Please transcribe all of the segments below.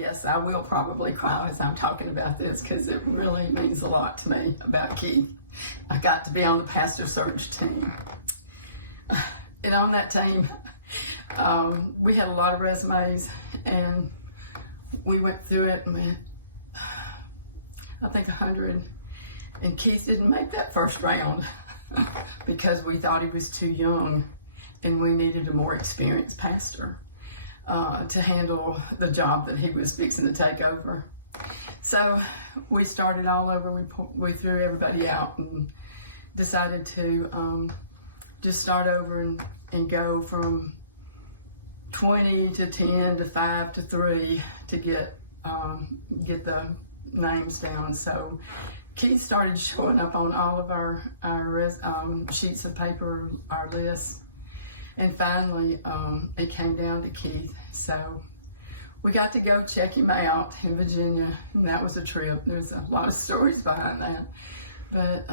Yes, I will probably cry as I'm talking about this because it really means a lot to me about Keith. I got to be on the pastor search team. And on that team, we had a lot of resumes, and we went through it and went, I think 100. And Keith didn't make that first round because we thought he was too young and we needed a more experienced pastor to handle the job that he was fixing to take over. So we started all over. We threw everybody out and decided to just start over and go from 20 to 10 to 5 to 3 to get the names down. So Keith started showing up on all of our sheets of paper, our lists, and finally it came down to Keith. So we got to go check him out in Virginia, and that was a trip. There's a lot of stories behind that. But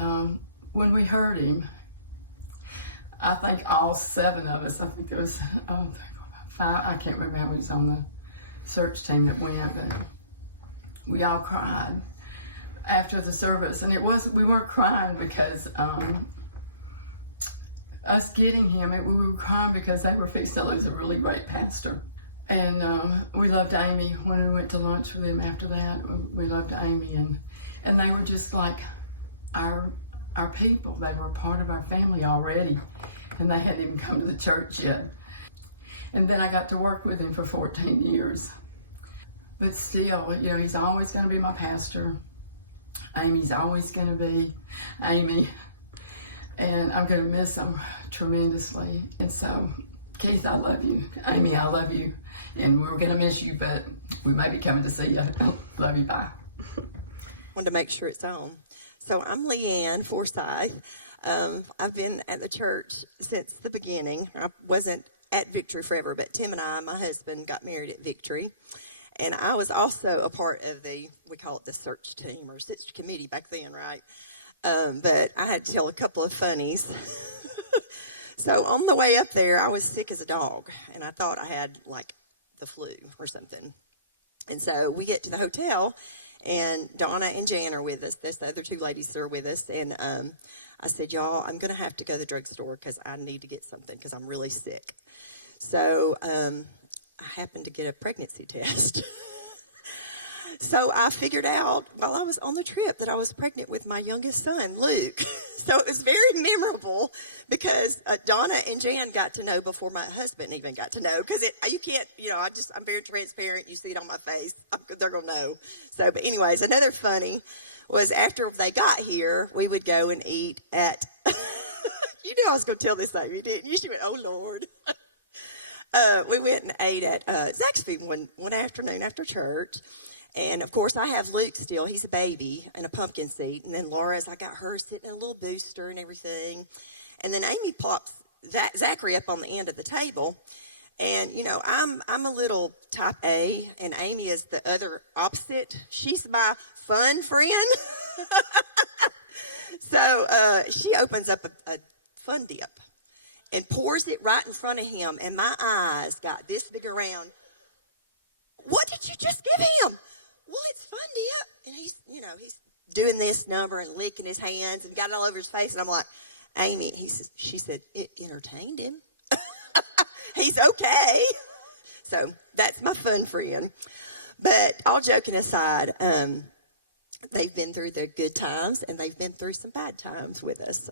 when we heard him, I think all 7 of us, I think there was 5, I can't remember how many was on the search team that went, but we all cried after the service. And we weren't crying because us getting him, we were crying because they were fixing to lose a really great pastor. And we loved Amy. When we went to lunch with him after that, we loved Amy, and they were just like our people. They were a part of our family already, and they hadn't even come to the church yet. And then I got to work with him for 14 years. But still, he's always going to be my pastor. Amy's always going to be Amy. And I'm going to miss him tremendously. And so, Keith, I love you. Amy, I love you. And we're going to miss you, but we may be coming to see you. Love you. Bye. Wanted to make sure it's on. So I'm Leanne Forsyth. I've been at the church since the beginning. I wasn't at Victory forever, but Tim and I, my husband, got married at Victory. And I was also a part of we call it the search team or search committee back then, right? But I had to tell a couple of funnies. So on the way up there, I was sick as a dog, and I thought I had like the flu or something. And so we get to the hotel, and Donna and Jan are with us. There's the other 2 ladies that are with us. And I said, y'all, I'm going to have to go to the drugstore because I need to get something because I'm really sick. So I happened to get a pregnancy test. So I figured out while I was on the trip that I was pregnant with my youngest son, Luke. So it was very memorable because Donna and Jan got to know before my husband even got to know. Because you can't, I'm very transparent. You see it on my face. They're going to know. So, but anyways, another funny was after they got here, we would go and eat at, you knew I was going to tell this, Amy, didn't you? She went, oh, Lord. We went and ate at Zaxby one afternoon after church. And, of course, I have Luke still. He's a baby in a pumpkin seat. And then Laura's, I got her sitting in a little booster and everything. And then Amy pops Zachary up on the end of the table. And, I'm a little type A, and Amy is the other opposite. She's my fun friend. So she opens up a Fun Dip and pours it right in front of him. And my eyes got this big around. What did you just give him? Well, it's Fun Dip. And he's doing this number and licking his hands and got it all over his face. And I'm like, Amy, she said, it entertained him. He's okay. So that's my fun friend. But all joking aside, they've been through the good times and they've been through some bad times with us.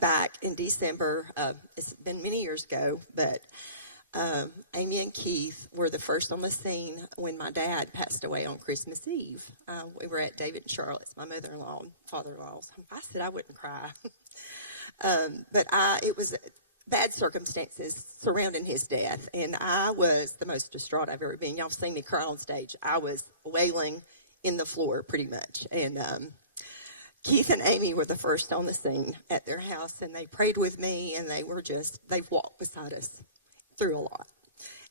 Back in December, it's been many years ago, but Amy and Keith were the first on the scene when my dad passed away on Christmas Eve. We were at David and Charlotte's, my mother-in-law and father-in-law's. I said I wouldn't cry. But it was bad circumstances surrounding his death, and I was the most distraught I've ever been. Y'all have seen me cry on stage. I was wailing in the floor pretty much. And Keith and Amy were the first on the scene at their house, and they prayed with me, and they've walked beside us through a lot.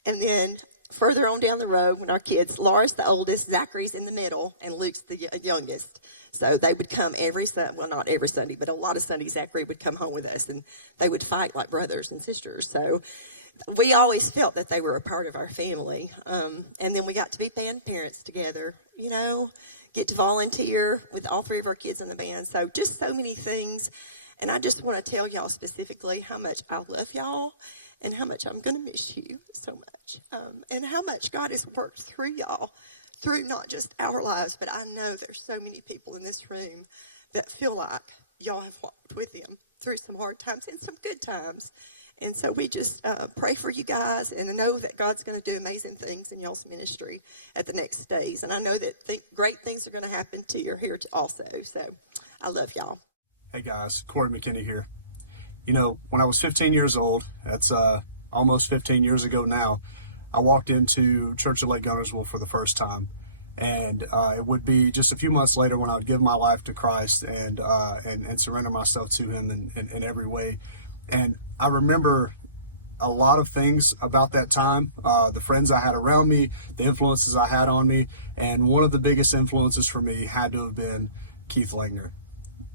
And then further on down the road, when our kids, Laura's the oldest, Zachary's in the middle, and Luke's the youngest. So they would come every Sunday, well, not every Sunday, but a lot of Sundays, Zachary would come home with us, and they would fight like brothers and sisters. So we always felt that they were a part of our family. And then we got to be band parents together, get to volunteer with all three of our kids in the band. So just so many things. And I just want to tell y'all specifically how much I love y'all and how much I'm going to miss you so much. And how much God has worked through y'all, through not just our lives, but I know there's so many people in this room that feel like y'all have walked with him through some hard times and some good times. And so we just pray for you guys and know that God's going to do amazing things in y'all's ministry at the next days. And I know that great things are going to happen to you here also. So I love y'all. Hey guys, Corey McKinney here. When I was 15 years old, that's almost 15 years ago now, I walked into Church of Lake Guntersville for the first time. And it would be just a few months later when I would give my life to Christ and surrender myself to him in every way. And I remember a lot of things about that time, the friends I had around me, the influences I had on me. And one of the biggest influences for me had to have been Keith Langner.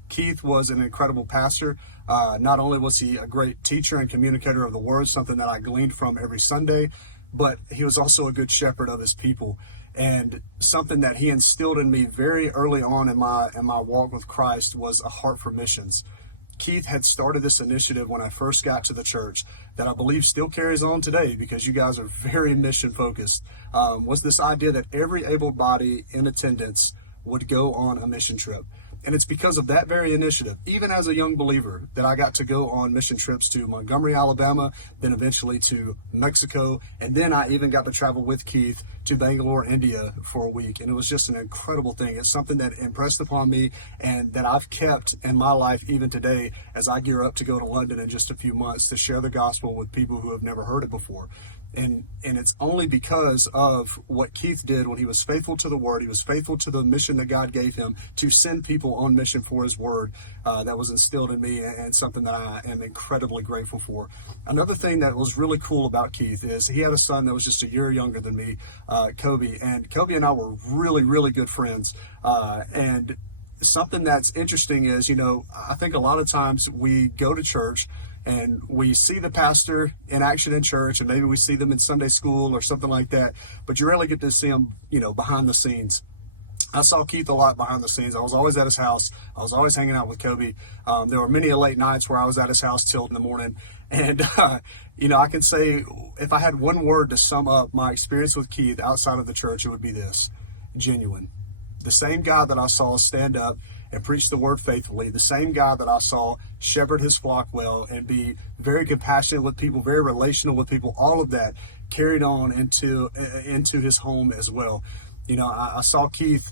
Keith was an incredible pastor. Not only was he a great teacher and communicator of the word, something that I gleaned from every Sunday, but he was also a good shepherd of his people. And something that he instilled in me very early on in my walk with Christ was a heart for missions. Keith had started this initiative when I first got to the church that I believe still carries on today because you guys are very mission focused, was this idea that every able body in attendance would go on a mission trip. And it's because of that very initiative, even as a young believer, that I got to go on mission trips to Montgomery, Alabama, then eventually to Mexico. And then I even got to travel with Keith to Bangalore, India for a week. And it was just an incredible thing. It's something that impressed upon me and that I've kept in my life even today as I gear up to go to London in just a few months to share the gospel with people who have never heard it before. And it's only because of what Keith did when he was faithful to the word, he was faithful to the mission that God gave him to send people on mission for his word, that was instilled in me and something that I am incredibly grateful for. Another thing that was really cool about Keith is he had a son that was just a year younger than me, Kobe, and Kobe and I were really, really good friends. And something that's interesting is, I think a lot of times we go to church and we see the pastor in action in church, and maybe we see them in Sunday school or something like that, but you rarely get to see them, behind the scenes. I saw Keith a lot behind the scenes. I was always at his house. I was always hanging out with Kobe. There were many late nights where I was at his house till in the morning. And, I can say if I had one word to sum up my experience with Keith outside of the church, it would be this: genuine. The same guy that I saw stand up and preach the word faithfully, the same guy that I saw shepherd his flock well and be very compassionate with people, very relational with people, all of that carried on into his home as well. I saw Keith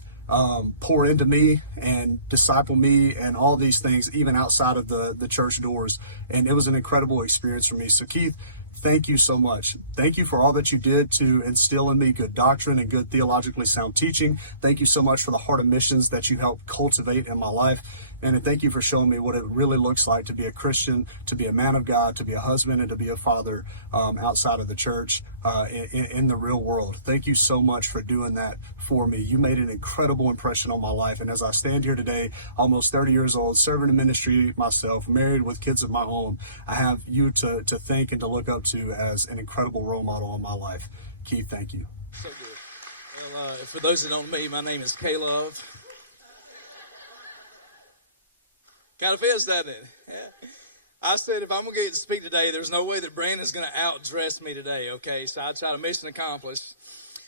pour into me and disciple me and all these things, even outside of the church doors. And it was an incredible experience for me. So Keith, thank you so much. Thank you for all that you did to instill in me good doctrine and good theologically sound teaching. Thank you so much for the heart of missions that you helped cultivate in my life. And thank you for showing me what it really looks like to be a Christian, to be a man of God, to be a husband, and to be a father outside of the church in the real world. Thank you so much for doing that for me. You made an incredible impression on my life. And as I stand here today, almost 30 years old, serving in ministry myself, married with kids of my own, I have you to thank and to look up to as an incredible role model in my life. Keith, thank you. So good. Well, for those that don't know me, my name is K-Love. Kind of feels, doesn't it? Yeah. I said, if I'm going to get to speak today, there's no way that Brandon's going to outdress me today, okay? So I try to mission accomplished.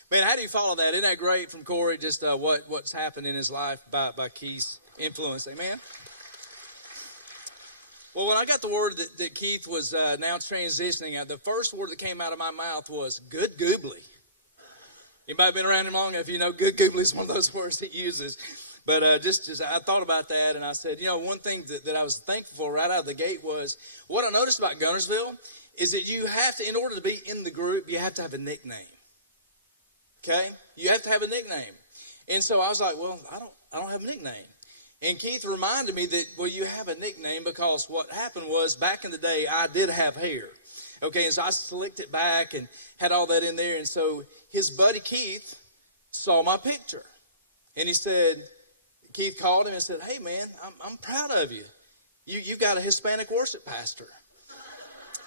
Man, how do you follow that? Isn't that great from Corey, just what's happened in his life by Keith's influence? Amen? Well, when I got the word that Keith was now transitioning, the first word that came out of my mouth was good goobly. Anybody been around him long enough? Good goobly is one of those words he uses. But just I thought about that, and I said, one thing that I was thankful for right out of the gate was what I noticed about Guntersville is that you have to, in order to be in the group, you have to have a nickname. Okay? You have to have a nickname. And so I was like, well, I don't have a nickname. And Keith reminded me that, well, you have a nickname because what happened was back in the day, I did have hair. Okay, and so I slicked it back and had all that in there. And so his buddy Keith saw my picture. And he said, Keith called him and said, hey, man, I'm proud of you. You've got a Hispanic worship pastor.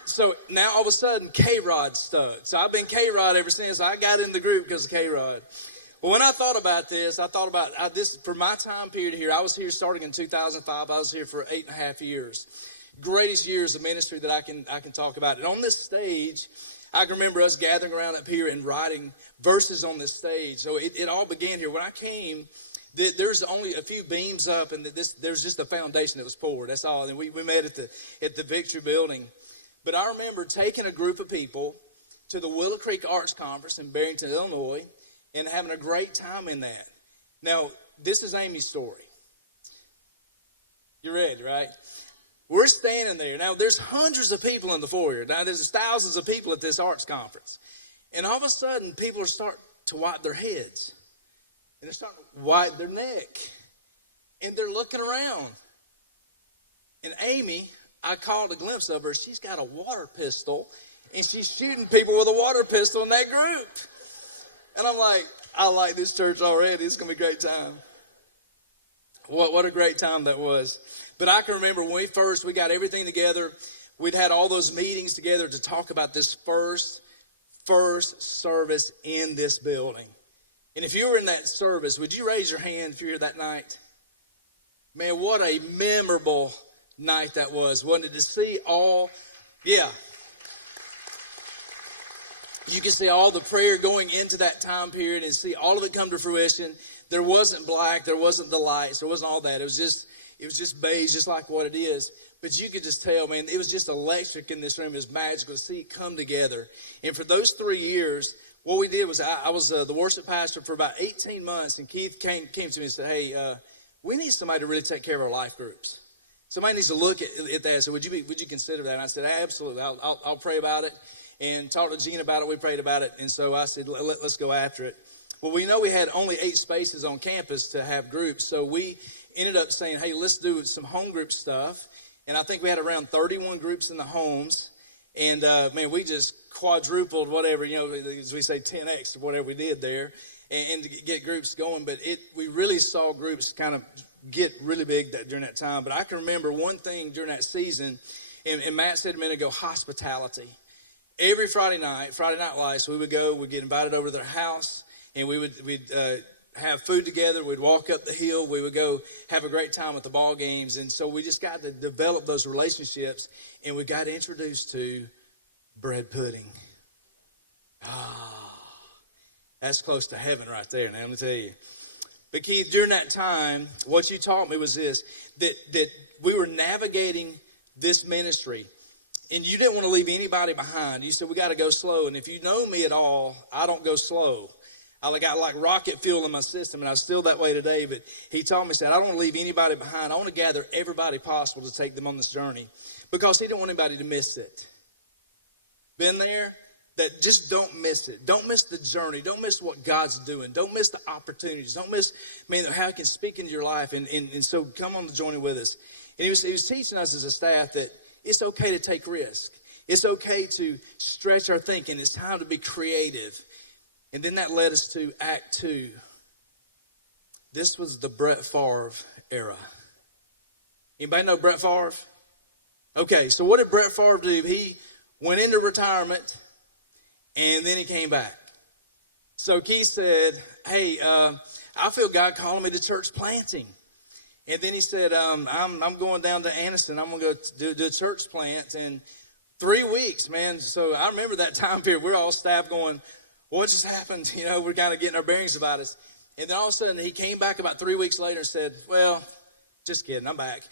So now all of a sudden, K-Rod stuck. So I've been K-Rod ever since. I got in the group because of K-Rod. Well, when I thought about this, this for my time period here. I was here starting in 2005. I was here for 8.5 years. Greatest years of ministry that I can talk about. And on this stage, I can remember us gathering around up here and writing verses on this stage. So it all began here. When I came, there's only a few beams up, and there's just a foundation that was poured. That's all. And we met at the Victory Building. But I remember taking a group of people to the Willow Creek Arts Conference in Barrington, Illinois, and having a great time in that. Now, this is Amy's story. You ready, right? We're standing there. Now, there's hundreds of people in the foyer. Now, there's thousands of people at this arts conference. And all of a sudden, people are starting to wipe their heads. And they're starting to wipe their neck. And they're looking around. And Amy, I caught a glimpse of her. She's got a water pistol, and she's shooting people with a water pistol in that group. And I'm like, I like this church already. It's going to be a great time. What a great time that was. But I can remember when we got everything together. We'd had all those meetings together to talk about this first service in this building. And if you were in that service, would you raise your hand if you were here that night? Man, what a memorable night that was. Wasn't it to see all, yeah. You can see all the prayer going into that time period and see all of it come to fruition. There wasn't black, there wasn't the lights, there wasn't all that. It was just beige, just like what it is. But you could just tell, man, it was just electric in this room. It was magical to see it come together. And for those 3 years, what we did was I was the worship pastor for about 18 months, and Keith came to me and said, hey, we need somebody to really take care of our life groups. Somebody needs to look at that. So would you consider that? And I said, absolutely. I'll pray about it. And talked to Gene about it. We prayed about it. And so I said, let's go after it. Well, we know we had only 8 spaces on campus to have groups. So we ended up saying, hey, let's do some home group stuff. And I think we had around 31 groups in the homes. And, man, we just quadrupled whatever, as we say, 10X of whatever we did there and to get groups going. But we really saw groups kind of get really big during that time. But I can remember one thing during that season, and Matt said a minute ago, hospitality. Every Friday night lights, we'd get invited over to their house, and we'd have food together. We'd walk up the hill. We would go have a great time at the ball games. And so we just got to develop those relationships, and we got introduced to bread pudding. That's close to heaven right there, now, let me tell you. But Keith, during that time, what you taught me was this, that we were navigating this ministry, and you didn't want to leave anybody behind. You said, we got to go slow. And if you know me at all, I don't go slow. I got like rocket fuel in my system, and I'm still that way today. But he taught me, said, I don't want to leave anybody behind. I want to gather everybody possible to take them on this journey, because he didn't want anybody to miss it. Been there? That just don't miss it. Don't miss the journey. Don't miss what God's doing. Don't miss the opportunities. Don't miss, how it can speak into your life. And so come on the journey with us. And he was teaching us as a staff that it's okay to take risk. It's okay to stretch our thinking. It's time to be creative. And then that led us to Act 2. This was the Brett Favre era. Anybody know Brett Favre? Okay, so what did Brett Favre do? He went into retirement, and then he came back. So Keith said, hey, I feel God calling me to church planting. And then he said, I'm going down to Anniston. I'm going to go do a church plant in 3 weeks, man. So I remember that time period. We're all staff going, what just happened? We're kind of getting our bearings about us. And then all of a sudden he came back about 3 weeks later and said, well, just kidding, I'm back.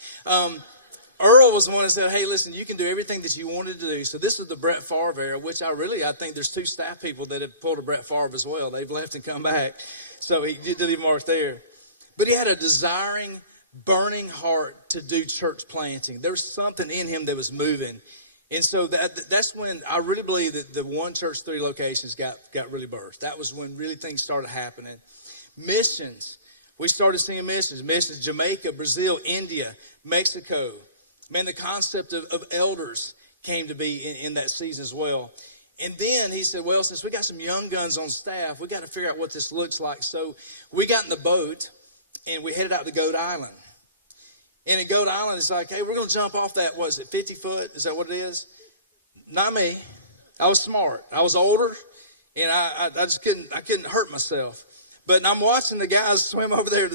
Earl was the one that said, hey, listen, you can do everything that you wanted to do. So this is the Brett Favre era, which I think there's 2 staff people that have pulled a Brett Favre as well. They've left and come back. So he didn't even work there. But he had a desiring, burning heart to do church planting. There was something in him that was moving. And so that's when I really believe that the One Church 3 locations got really birthed. That was when really things started happening. Missions. We started seeing missions. Jamaica, Brazil, India, Mexico. Man, the concept of elders came to be in that season as well. And then he said, well, since we got some young guns on staff, we got to figure out what this looks like. So we got in the boat, and we headed out to Goat Island. And in Goat Island, it's like, hey, we're going to jump off that, 50 foot? Is that what it is? Not me. I was smart. I was older, and I just couldn't hurt myself. But I'm watching the guys swim over there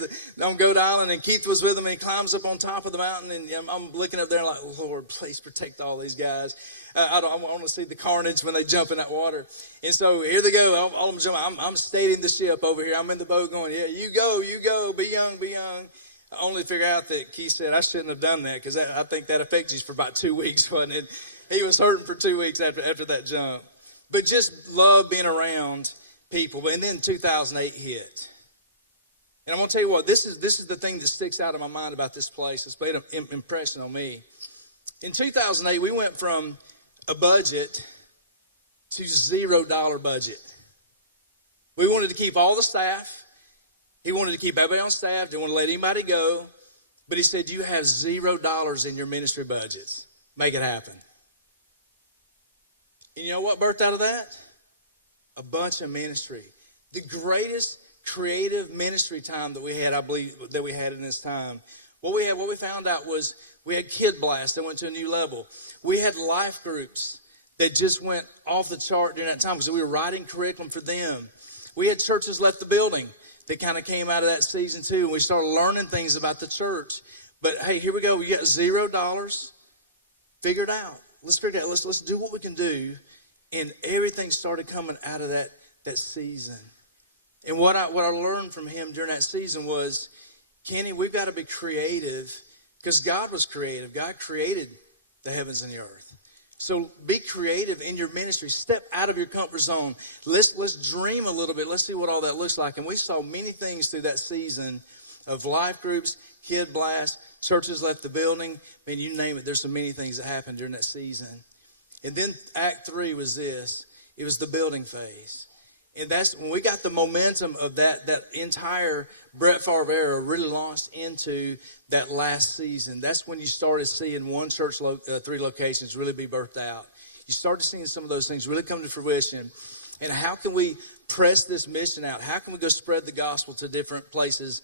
on Goat Island, and Keith was with them, and he climbs up on top of the mountain, and I'm looking up there like, Lord, please protect all these guys. I want to see the carnage when they jump in that water. And so here they go. All of them jump. I'm steadying the ship over here. I'm in the boat going, yeah, you go, be young, be young. I only figure out that Keith said I shouldn't have done that, because I think that affected you for about 2 weeks, wasn't it? He was hurting for 2 weeks after that jump. But just love being around people. And then 2008 hit. And I'm going to tell you what, this is the thing that sticks out in my mind about this place. It's made an impression on me. In 2008, we went from a budget to $0 budget. We wanted to keep all the staff. He wanted to keep everybody on staff. Didn't want to let anybody go. But he said, you have $0 in your ministry budgets. Make it happen. And you know what birthed out of that? A bunch of ministry. The greatest creative ministry time that we had, I believe, that we had in this time. What we found out was we had Kid Blast that went to a new level. We had life groups that just went off the chart during that time because we were writing curriculum for them. We had Churches Left the Building that kind of came out of that season too. And we started learning things about the church. But hey, here we go. We got $0. Figure it out. Let's figure it out. Let's do what we can do. And everything started coming out of that season. And what I learned from him during that season was, Kenny, we've got to be creative because God was creative. God created the heavens and the earth. So be creative in your ministry. Step out of your comfort zone. Let's dream a little bit. Let's see what all that looks like. And we saw many things through that season of life groups, Kid Blast, Churches Left the Building. I mean, you name it. There's so many things that happened during that season. And then Act 3 was this. It was the building phase. And that's when we got the momentum of that entire Brett Favre era really launched into that last season. That's when you started seeing one church, 3 locations really be birthed out. You started seeing some of those things really come to fruition. And how can we press this mission out? How can we go spread the gospel to different places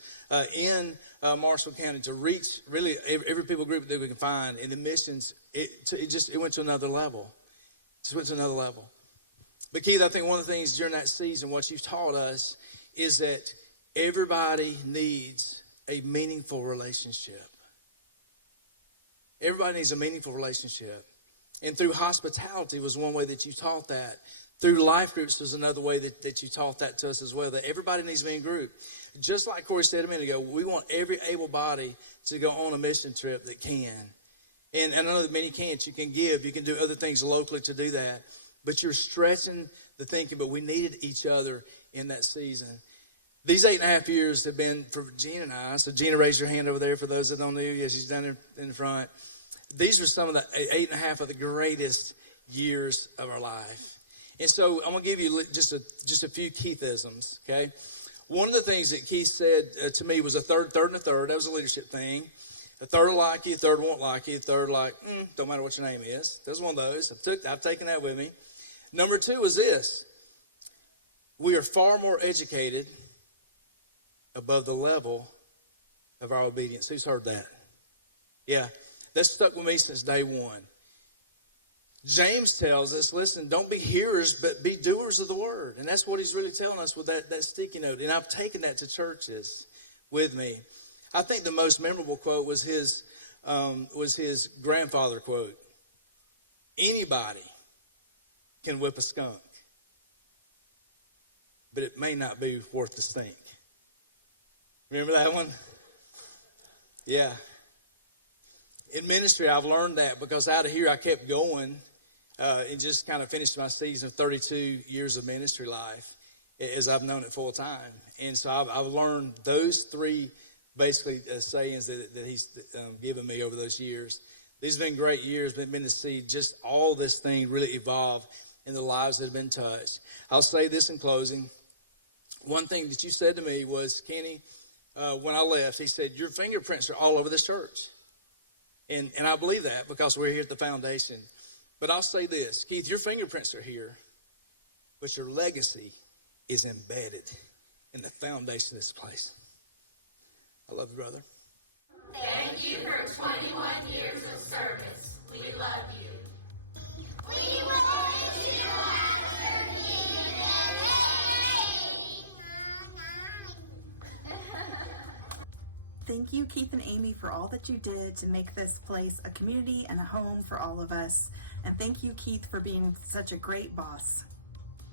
in Marshall County to reach really every people group that we can find? And the missions, it went to another level. It just went to another level. But Keith, I think one of the things during that season, what you've taught us is that everybody needs a meaningful relationship. Everybody needs a meaningful relationship. And through hospitality was one way that you taught that. Through life groups was another way that you taught that to us as well, that everybody needs to be in a group. Just like Corey said a minute ago, we want every able body to go on a mission trip that can. And I know that many can't. You can give. You can do other things locally to do that. But you're stretching the thinking, but we needed each other in that season. These 8.5 years have been for Gina and I. So Gina, raise your hand over there for those that don't know. Yeah, she's down there in the front. These are some of the 8.5 of the greatest years of our life. And so I'm going to give you just a few Keithisms, okay? One of the things that Keith said to me was a third, and a third. That was a leadership thing. A third will like you, a third won't like you, a third like, don't matter what your name is. That was one of those. I've taken that with me. Number 2 is this. We are far more educated above the level of our obedience. Who's heard that? Yeah, that's stuck with me since day one. James tells us, listen, don't be hearers, but be doers of the word. And that's what he's really telling us with that sticky note. And I've taken that to churches with me. I think the most memorable quote was his grandfather quote. Anybody can whip a skunk, but it may not be worth the stink. Remember that one? Yeah. In ministry, I've learned that because out of here I kept going and just kind of finished my season of 32 years of ministry life as I've known it full time. And so I've learned those 3 basically sayings that he's given me over those years. These have been great years, been to see just all this thing really evolve in the lives that have been touched. I'll say this in closing. One thing that you said to me was, Kenny, when I left, he said, your fingerprints are all over this church. And I believe that because we're here at the foundation. But I'll say this, Keith, your fingerprints are here, but your legacy is embedded in the foundation of this place. I love you, brother. Thank you for 21 years of service. We love you. We will miss you after Thank you, Keith and Amy, for all that you did to make this place a community and a home for all of us. And thank you, Keith, for being such a great boss.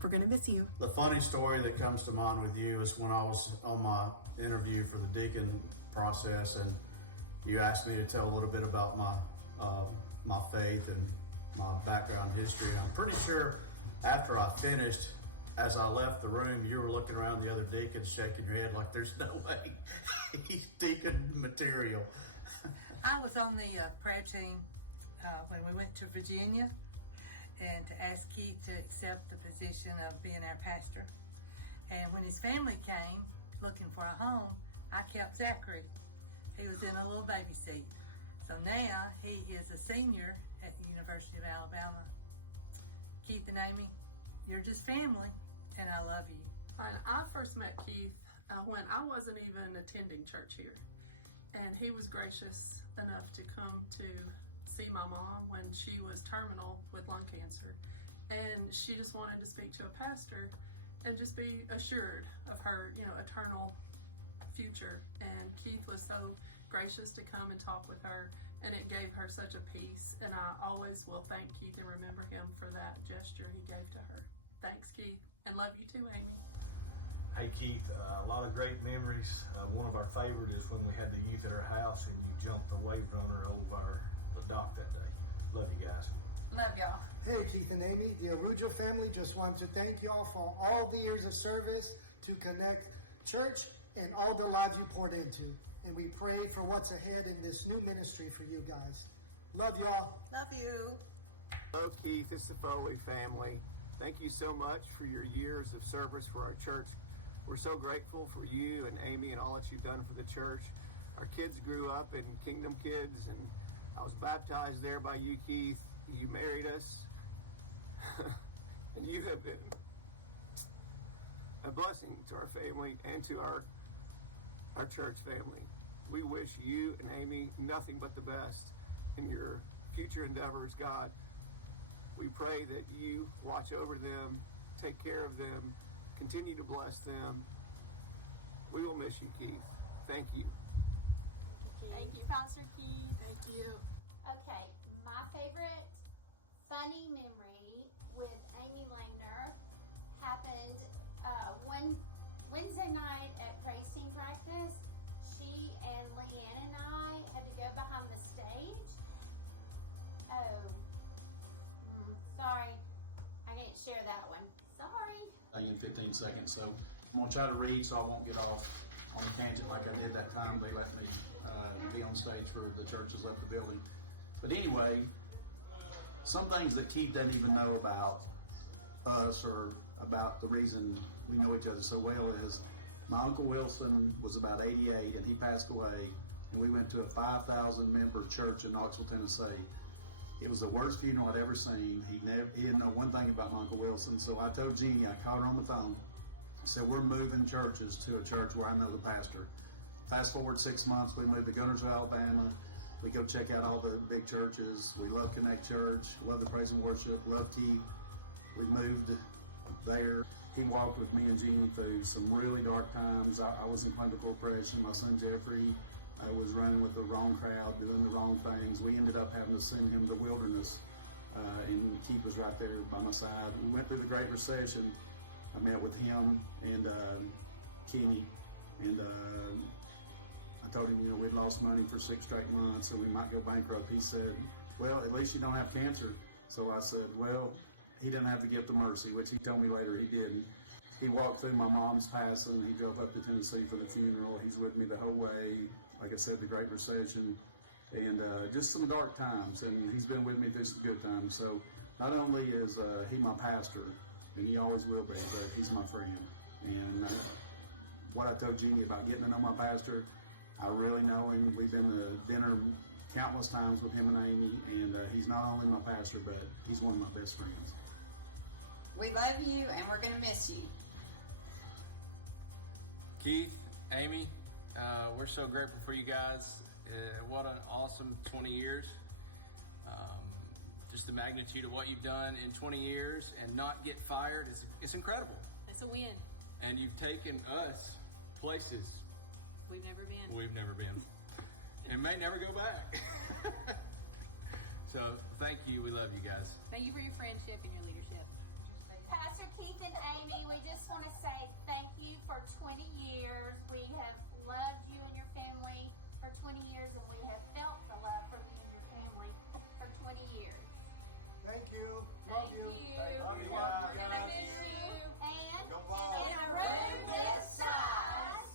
We're going to miss you. The funny story that comes to mind with you is when I was on my interview for the deacon process, and you asked me to tell a little bit about my faith and my background history. And I'm pretty sure after I finished, as I left the room, you were looking around the other deacons, shaking your head like there's no way he's deacon material. I was on the prayer team when we went to Virginia, and to ask Keith to accept the position of being our pastor. And when his family came looking for a home, I kept Zachary. He was in a little baby seat. So now he is a senior at the University of Alabama. Keith and Amy, you're just family, and I love you. And I first met Keith when I wasn't even attending church here. And he was gracious enough to come to see my mom when she was terminal with lung cancer. And she just wanted to speak to a pastor and just be assured of her, eternal future. And Keith was so gracious to come and talk with her, and it gave her such a peace. And I always will thank Keith and remember him for that gesture he gave to her. Thanks, Keith, and love you too, Amy. Hey Keith, a lot of great memories. One of our favorite is when we had the youth at our house and you jumped the wave runner over the dock that day. Love you guys. Love y'all. Hey Keith and Amy, the Arujo family just wants to thank y'all for all the years of service to Connect Church and all the lives you poured into. And we pray for what's ahead in this new ministry for you guys. Love y'all. Love you. Hello Keith, it's the Foley family. Thank you so much for your years of service for our church. We're so grateful for you and Amy and all that you've done for the church. Our kids grew up in Kingdom Kids, and I was baptized there by you, Keith. You married us, and you have been a blessing to our family and to our church family. We wish you and Amy nothing but the best in your future endeavors, God. We pray that you watch over them, take care of them, continue to bless them. We will miss you, Keith. Thank you. Thank you, Pastor Keith. Thank you. Okay, my favorite funny memory with Amy Langner happened one Wednesday night at praise team practice. She and Leanne and I had to go behind the stage. Sorry, I can't share that one. Sorry. In 15 seconds, so I'm gonna try to read so I won't get off on a tangent like I did that time they let me be on stage for the churches left the building. But anyway, some things that Keith doesn't even know about us or about the reason we know each other so well is my Uncle Wilson was about 88 and he passed away, and we went to a 5,000 member church in Knoxville, Tennessee. It was the worst funeral I'd ever seen. He didn't know one thing about my Uncle Wilson, so I told Jeannie, I called her on the phone, I said, we're moving churches to a church where I know the pastor. Fast forward 6 months, we moved to Gunnersville, Alabama. We go check out all the big churches. We love Connect Church, love the praise and worship, love Keith. We moved there. He walked with me and Jeannie through some really dark times. I was in Punta Corporation. My son Jeffrey was running with the wrong crowd, doing the wrong things. We ended up having to send him to the wilderness, and Keith was right there by my side. We went through the Great Recession. I met with him and Kenny, and I told him, we'd lost money for 6 straight months, so we might go bankrupt. He said, well, at least you don't have cancer. So I said, well, he didn't have the gift of mercy, which he told me later he didn't. He walked through my mom's passing. He drove up to Tennessee for the funeral. He's with me the whole way. Like I said, the Great Recession, and just some dark times. And he's been with me through some good times. So not only is he my pastor, and he always will be, but he's my friend. And what I told Jeannie about getting to know my pastor, I really know him. We've been to dinner countless times with him and Amy, and he's not only my pastor, but he's one of my best friends. We love you, and we're going to miss you. Keith, Amy, we're so grateful for you guys. What an awesome 20 years. just the magnitude of what you've done in 20 years and not get fired it's incredible. It's a win. And you've taken us places We've never been. and may never go back. So thank you. We love you guys. Thank you for your friendship and your leadership. Pastor Keith and Amy, we just want to say thank you for 20 years. We have loved you and your family for 20 years, and we have felt the love from you and your family for 20 years. Thank you. Love you. Love you. Bye. We're gonna miss you. And in a room this size,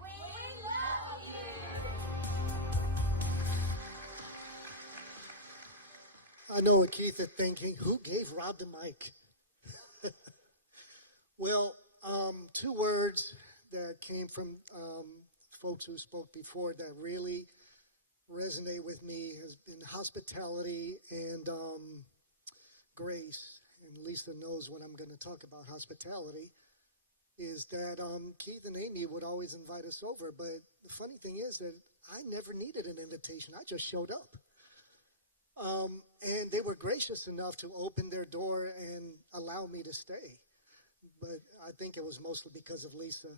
we love you. I know what Keith is thinking. Who gave Rob the mic? Well, two words that came from folks who spoke before that really resonate with me has been hospitality and grace. And Lisa knows when I'm going to talk about hospitality is that Keith and Amy would always invite us over. But the funny thing is that I never needed an invitation. I just showed up. And they were gracious enough to open their door and allow me to stay. But I think it was mostly because of Lisa.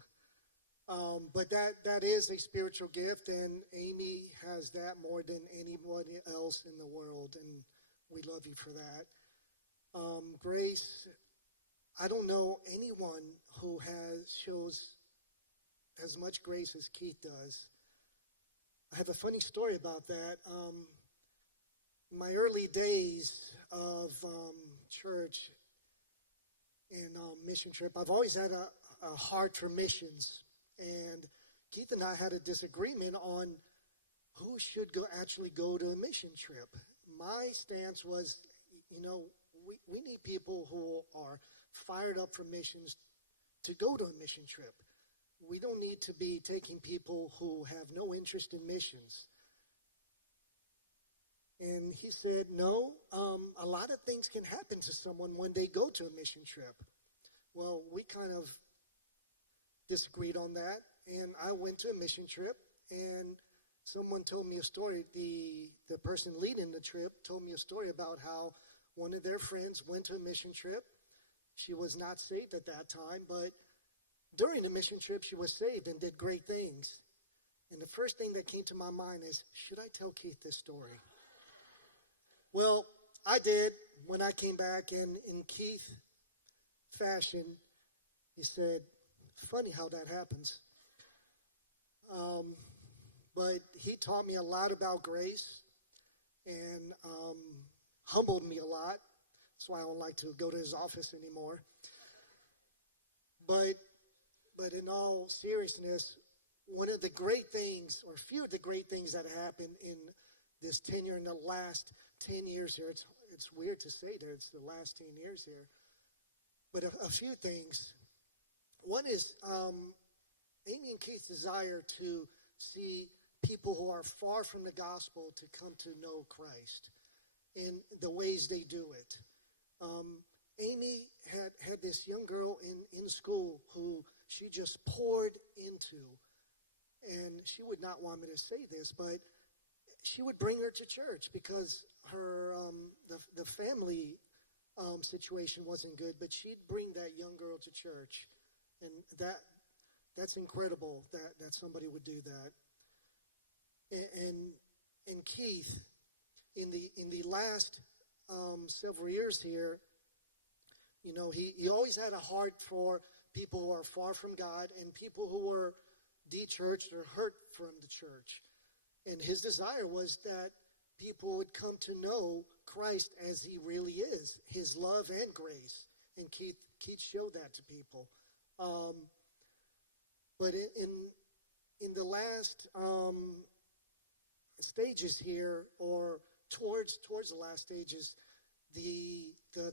But that is a spiritual gift, and Amy has that more than anybody else in the world, and we love you for that. Grace, I don't know anyone who shows as much grace as Keith does. I have a funny story about that. My early days of church and mission trip, I've always had a heart for missions. And Keith and I had a disagreement on who should actually go to a mission trip. My stance was, we need people who are fired up for missions to go to a mission trip. We don't need to be taking people who have no interest in missions. And he said, no, a lot of things can happen to someone when they go to a mission trip. Well, we kind of disagreed on that, and I went to a mission trip, and someone told me a story. The person leading the trip told me a story about how one of their friends went to a mission trip. She was not saved at that time, but during the mission trip, she was saved and did great things. And the first thing that came to my mind is, should I tell Keith this story? Well, I did. When I came back, and in Keith fashion, he said, funny how that happens. But he taught me a lot about grace and humbled me a lot. That's why I don't like to go to his office anymore. But in all seriousness, one of the great things, or a few of the great things that happened in this tenure in the last 10 years here, it's weird to say that it's the last 10 years here, but a few things. One is Amy and Keith's desire to see people who are far from the gospel to come to know Christ in the ways they do it. Amy had this young girl in school who she just poured into, and she would not want me to say this, but she would bring her to church because her the family situation wasn't good, but she'd bring that young girl to church, and that's incredible that somebody would do that. And Keith, in the last several years here, he always had a heart for people who are far from God and people who were de-churched or hurt from the church. And his desire was that people would come to know Christ as he really is, his love and grace. And Keith showed that to people. But in the last stages here, or towards the last stages, the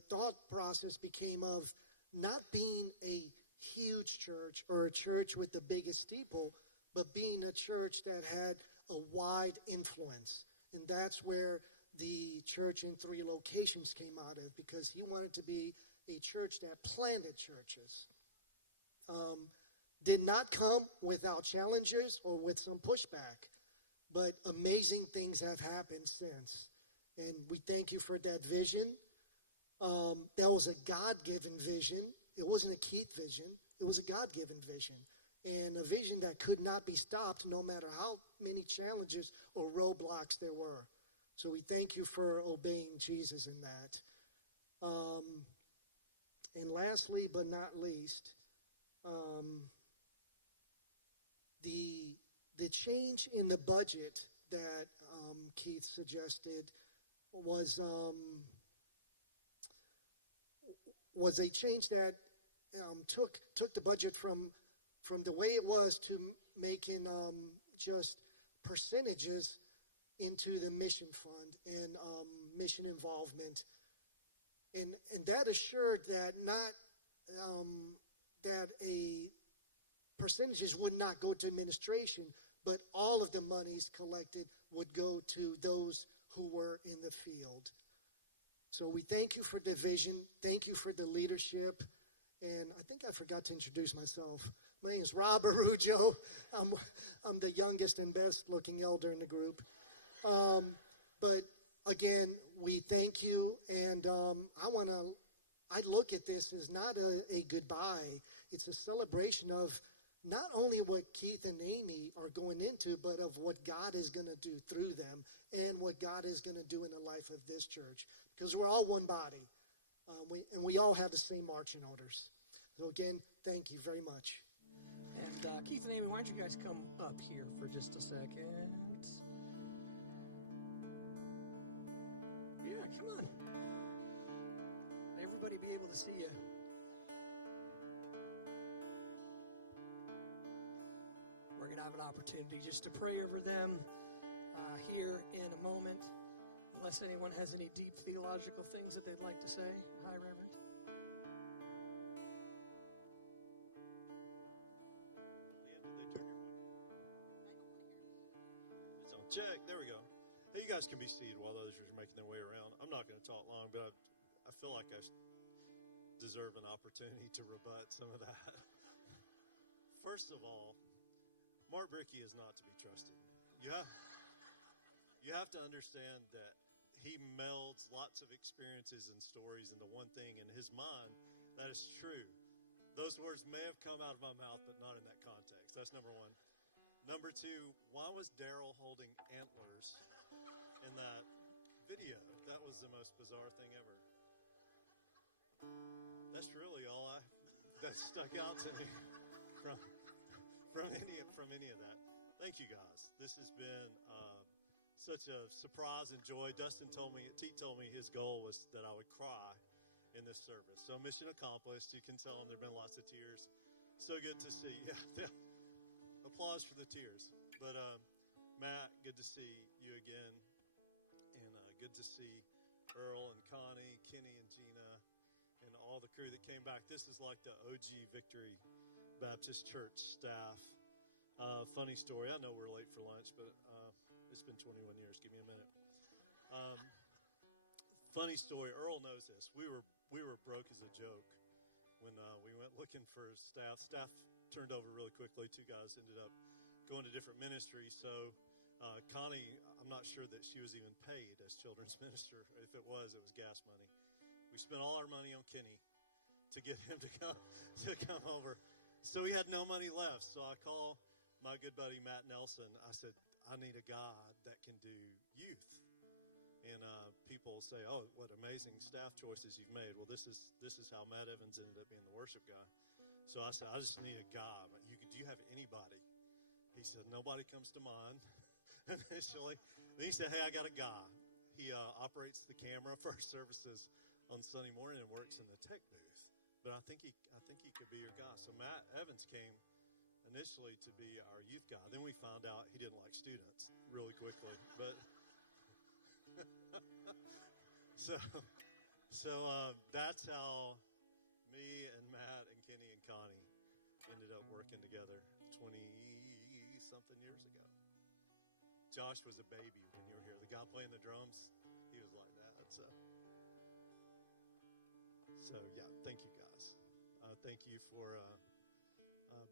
thought process became of not being a huge church or a church with the biggest steeple, but being a church that had a wide influence. And that's where the church in 3 locations came out of, because he wanted to be a church that planted churches. Did not come without challenges or with some pushback, but amazing things have happened since. And we thank you for that vision. That was a God-given vision. It wasn't a Keith vision. It was a God-given vision. And a vision that could not be stopped no matter how many challenges or roadblocks there were. So we thank you for obeying Jesus in that. And lastly, but not least, the change in the budget that Keith suggested was a change that took the budget from the way it was to making just percentages into the mission fund and mission involvement, and that assured that that a percentages would not go to administration, but all of the monies collected would go to those who were in the field. So we thank you for the vision. Thank you for the leadership. And I think I forgot to introduce myself. My name is Rob Arujo. I'm the youngest and best looking elder in the group. But again, we thank you. And I look at this as not a goodbye. It's a celebration of not only what Keith and Amy are going into, but of what God is going to do through them and what God is going to do in the life of this church. Because we're all one body. And we all have the same marching orders. So again, thank you very much. And Keith and Amy, why don't you guys come up here for just a second? Yeah, come on. Everybody be able to see you. We're going to have an opportunity just to pray over them here in a moment. Unless anyone has any deep theological things that they'd like to say. Hi, Reverend. It's on. Check. There we go. Hey, you guys can be seated while others are making their way around. I'm not going to talk long, but I feel like I deserve an opportunity to rebut some of that. First of all, Mark Brickey is not to be trusted. You have to understand that he melds lots of experiences and stories into one thing. In his mind, that is true. Those words may have come out of my mouth, but not in that context. That's number one. Number two, why was Daryl holding antlers in that video? That was the most bizarre thing ever. That's really all that stuck out to me from any of that. Thank you, guys. This has been such a surprise and joy. Teet told me his goal was that I would cry in this service. So mission accomplished. You can tell him there have been lots of tears. So good to see. Yeah. Applause for the tears. But Matt, good to see you again. And good to see Earl and Connie, Kenny and Gina, and all the crew that came back. This is like the OG Victory Baptist Church staff. Funny story. I know we're late for lunch, but it's been 21 years. Give me a minute. Funny story. Earl knows this. We were broke as a joke when we went looking for staff. Staff turned over really quickly. 2 guys ended up going to different ministries. So Connie, I'm not sure that she was even paid as children's minister. If it was gas money. We spent all our money on Kenny to get him to come over. So we had no money left. So I called my good buddy Matt Nelson. I said, I need a God that can do youth. And people say, oh, what amazing staff choices you've made. Well, this is how Matt Evans ended up being the worship guy. So I said, I just need a guy. Do you have anybody? He said, nobody comes to mind initially. Then he said, hey, I got a guy. He operates the camera for our services on Sunday morning and works in the tech booth. But I think he could be your guy. So Matt Evans came initially to be our youth guy. Then we found out he didn't like students really quickly. But so that's how me and Matt and Kenny and Connie ended up working together 20-something years ago. Josh was a baby when you were here. The guy playing the drums, he was like that. So yeah, thank you guys. Thank you for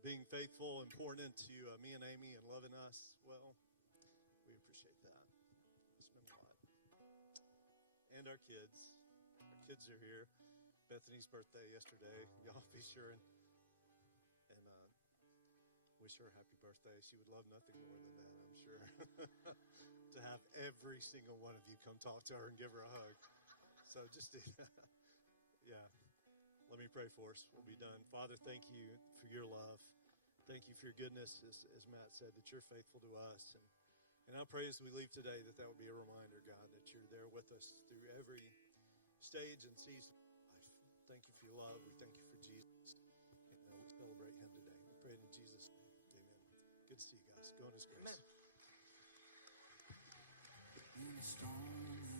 being faithful and pouring into me and Amy and loving us. Well, we appreciate that. It's been a lot. and our kids. Our kids are here. Bethany's birthday yesterday. Y'all be sure and wish her a happy birthday. She would love nothing more than that, I'm sure. To have every single one of you come talk to her and give her a hug. So just, yeah. Let me pray for us. We'll be done. Father, thank you for your love. Thank you for your goodness, as Matt said, that you're faithful to us. And I pray as we leave today that will be a reminder, God, that you're there with us through every stage and season of life. Thank you for your love. We thank you for Jesus. And we celebrate him today. We pray it in Jesus' name. Amen. Good to see you guys. Go in his grace. Amen.